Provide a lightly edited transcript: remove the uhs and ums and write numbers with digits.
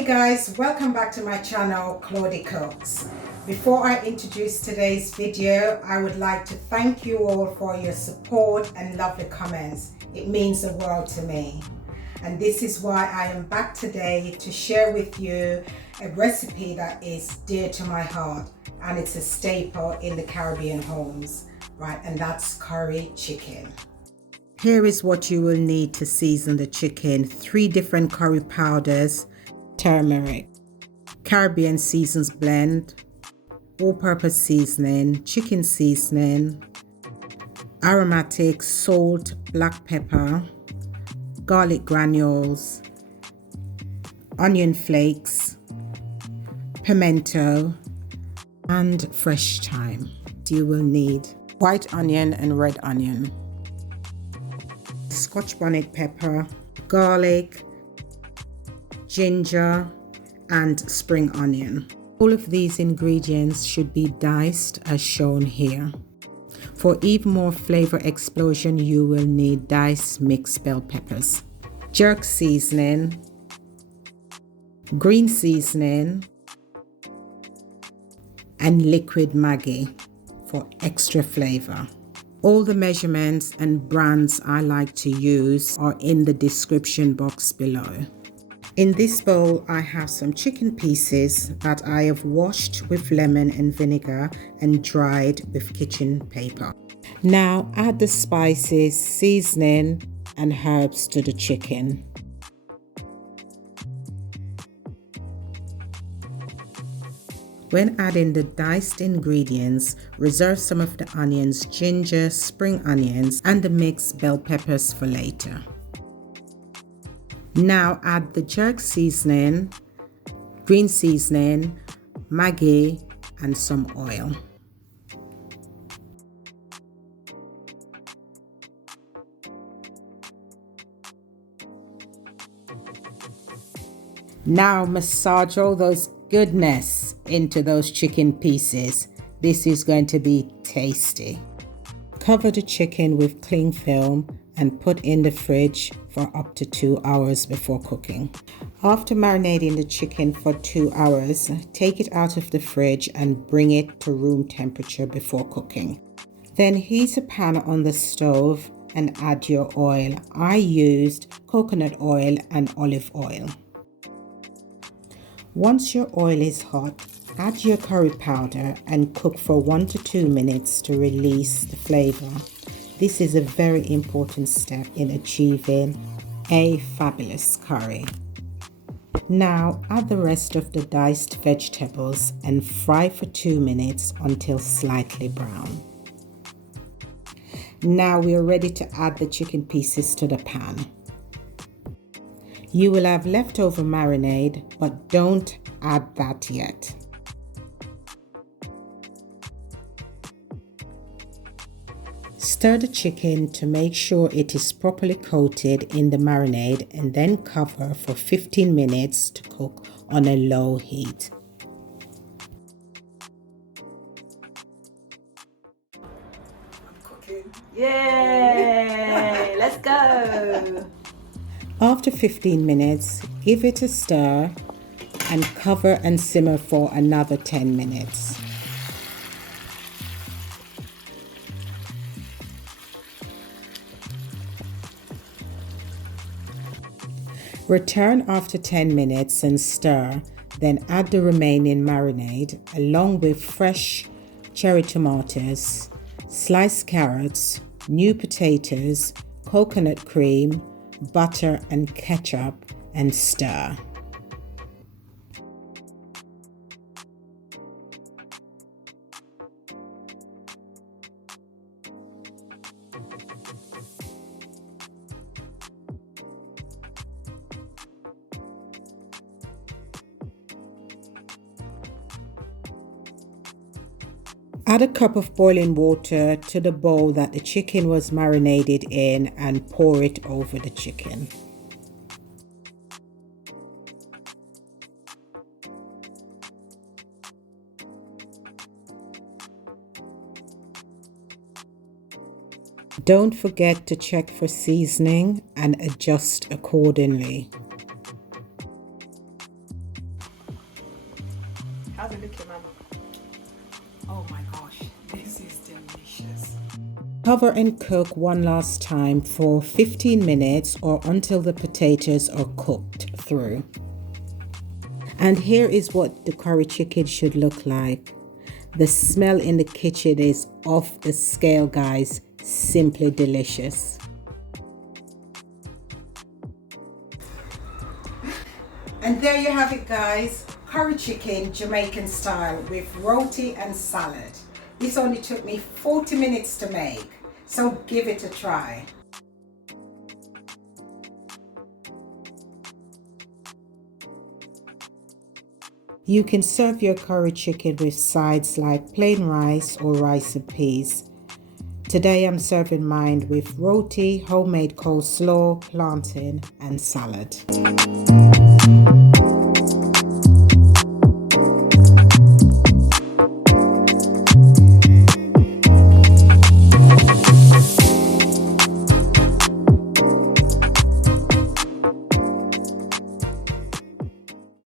Hey guys, welcome back to my channel, Claudie Cooks. Before I introduce today's video, I would like to thank you all for your support and lovely comments. It means the world to me. And this is why I am back today to share with you a recipe that is dear to my heart, and it's a staple in the Caribbean homes, right? And that's curry chicken. Here is what you will need to season the chicken: 3 different curry powders, turmeric, Caribbean seasons blend, all-purpose seasoning, chicken seasoning, aromatic, salt, black pepper, garlic granules, onion flakes, pimento, and fresh thyme. You will need white onion and red onion, scotch bonnet pepper, garlic, ginger, and spring onion. All of these ingredients should be diced as shown here. For even more flavor explosion, you will need diced mixed bell peppers, jerk seasoning, green seasoning, and liquid Maggi for extra flavor. All the measurements and brands I like to use are in the description box below. In this bowl, I have some chicken pieces that I have washed with lemon and vinegar and dried with kitchen paper. Now add the spices, seasoning, and herbs to the chicken. When adding the diced ingredients, reserve some of the onions, ginger, spring onions, and the mixed bell peppers for later. Now add the jerk seasoning, green seasoning, Maggi, and some oil. Now massage all those goodness into those chicken pieces. This is going to be tasty. Cover the chicken with cling film and put in the fridge for up to 2 hours before cooking. After marinating the chicken for 2 hours, take it out of the fridge and bring it to room temperature before cooking. Then heat a pan on the stove and add your oil. I used coconut oil and olive oil. Once your oil is hot, add your curry powder and cook for 1 to 2 minutes to release the flavor. This is a very important step in achieving a fabulous curry. Now add the rest of the diced vegetables and fry for 2 minutes until slightly brown. Now we are ready to add the chicken pieces to the pan. You will have leftover marinade, but don't add that yet. Stir the chicken to make sure it is properly coated in the marinade and then cover for 15 minutes to cook on a low heat. I'm cooking. Yay! Let's go! After 15 minutes, give it a stir and cover and simmer for another 10 minutes. Return after 10 minutes and stir, then add the remaining marinade along with fresh cherry tomatoes, sliced carrots, new potatoes, coconut cream, butter and ketchup, and stir. Add a cup of boiling water to the bowl that the chicken was marinated in and pour it over the chicken. Don't forget to check for seasoning and adjust accordingly. look at mama. Oh my gosh, this is delicious. Cover and cook one last time for 15 minutes or until the potatoes are cooked through. And here is what the curry chicken should look like. The smell in the kitchen is off the scale, guys. Simply delicious. And there you have it, guys. Curry chicken Jamaican style with roti and salad. This only took me 40 minutes to make, so give it a try. You can serve your curry chicken with sides like plain rice or rice and peas. Today I'm serving mine with roti, homemade coleslaw, plantain and salad.